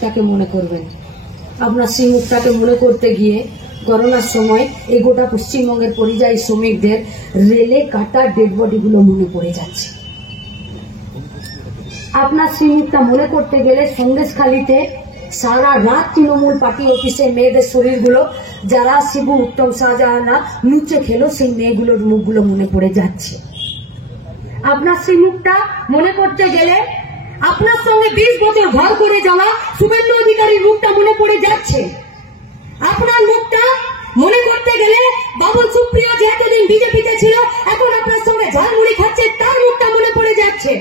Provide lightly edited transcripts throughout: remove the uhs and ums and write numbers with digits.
তাকে মনে করবেন। আপনার সেই মুখটাকে মনে করতে গিয়ে করোনার সময় এই গোটা পশ্চিমবঙ্গের পরিযায়ী শ্রমিকদের রেলে কাটা ডেড বডিগুলো মনে পড়ে যাচ্ছে। আপনার সেই মুখটা মনে করতে গেলে সন্দেশখালীতে সারা রাত তৃণমূল পার্টি অফিসে মেয়েদের শরীরগুলো যারা শিবু উত্তম শাহজাহানরা লুচে খেলো সেই মেয়েগুলোর মুখগুলো মনে পড়ে যাচ্ছে। আপনার সেই মুখটা মনে করতে গেলে আপনার সঙ্গে 20 বছর ঘর করে যাওয়া শুভেন্দু অধিকারীর মুখটা মনে পড়ে যাচ্ছে। আপনার মুখটা মনে করতে গেলে বাবুল সুপ্রিয় যে এতদিন বিজেপিতে ছিল এখন আপনার সঙ্গে ঝালমুড়ি খাচ্ছে তার মুখটা মনে পড়ে যাচ্ছে।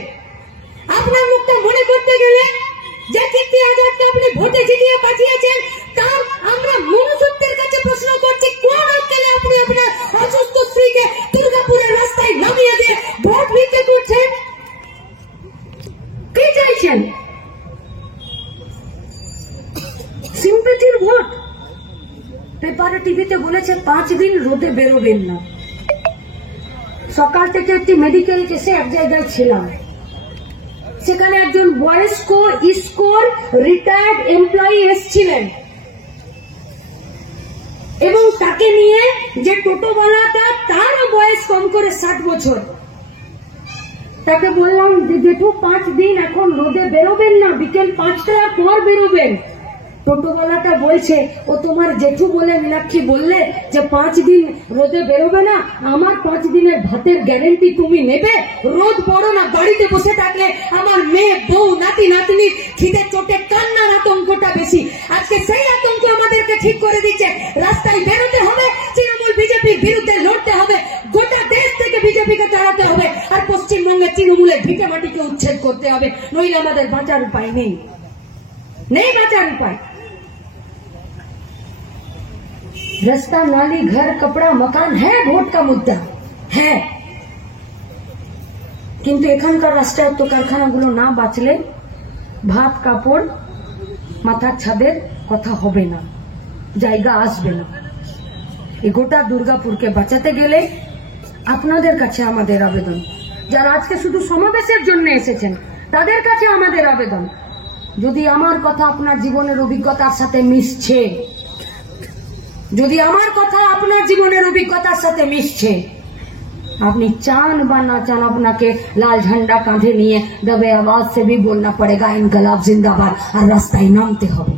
আপনার মুখটা মনে করতে গেলে যে কীর্তি আজাদকে আপনি ভোটে জিতিয়ে পাঠিয়েছেন তার আমরা মনুষ্যত্বের কাছে প্রশ্ন করছি কোন অর্থে আপনি আপনার অসুস্থ স্ত্রীকে দুর্গাপুরের রাস্তায় নামিয়ে দিয়ে ভোট ভিক্ষে করছেন? কি চাইছেন? সিম্পেথির ভোট? পেপারে টিভিতে বলেছে 5 দিন রোদে বেরোবেন না। সকাল থেকে একটি মেডিকেল কেসে এক জায়গায় ছিলাম, সেখানে একজন বয়স্ক ইসকোর রিটায়ার্ড এমপ্লয়ি এসেছিলেন এবং তাকে নিয়ে যে টোটোওয়ালাটা তারও বয়স কম করে 60 বছর, তাকে বললাম যে জেঠু 5 দিন এখন রোদে বেরোবেন না, বিকেল 5টার পর বেরোবেন। টোটোওয়ালাটা বলছে ও তোমার জেঠু বলে মীনাক্ষী বললে যে 5 দিন রোদে বেরোবে না, আমার 5 দিনের ভাতের গ্যারেন্টি তুমি নেবে? রোদ বড় না, বাড়িতে বসে থাকলে আমার মেয়ে বউ নাতি নাতনি খিদে চোটে কান্নার আতঙ্কটা বেশি। আজকে সেই আতঙ্ক আমাদেরকে ঠিক করে দিচ্ছে। রাস্তায় বেরোতে হবে, তৃণমূল বিজেপির বিরুদ্ধে লড়তে হবে, গোটা দেশ থেকে বিজেপিকে তাড়াতে হবে, আর পশ্চিমবঙ্গে তৃণমূলের ভিটে মাটিকে উচ্ছেদ করতে হবে, নইলে আমাদের বাঁচার উপায় নেই, নেই বাঁচার উপায়। रास्ता नाली घर कपड़ा मकान है ভোট का मुद्दा है, কিন্তু এখানকার রাষ্ট্রায়ত্ত কারখানাগুলো না বাঁচলে ভাত কাপড় মাথার ছাদের কথা হবে না, জায়গা আসবে না। এই গোটা দুর্গাপুরকে বাঁচাতে গেলে আপনাদের কাছে আমাদের আবেদন, যারা আজকে শুধু সমাবেশের জন্য এসেছেন তাদের কাছে আমাদের আবেদন, যদি আমার কথা আপনার জীবনের অভিজ্ঞতার সাথে মিশছে, যদি আমার কথা আপনার জীবনের অভিজ্ঞতার সাথে মিশছে, আপনি চান বা না চান আপনাকে লাল झंडा কাঁধে নিয়ে दबे आवाज से भी बोलना पड़ेगा इनकलाब जिंदाबाद, আর রাস্তায় নামতে হবে।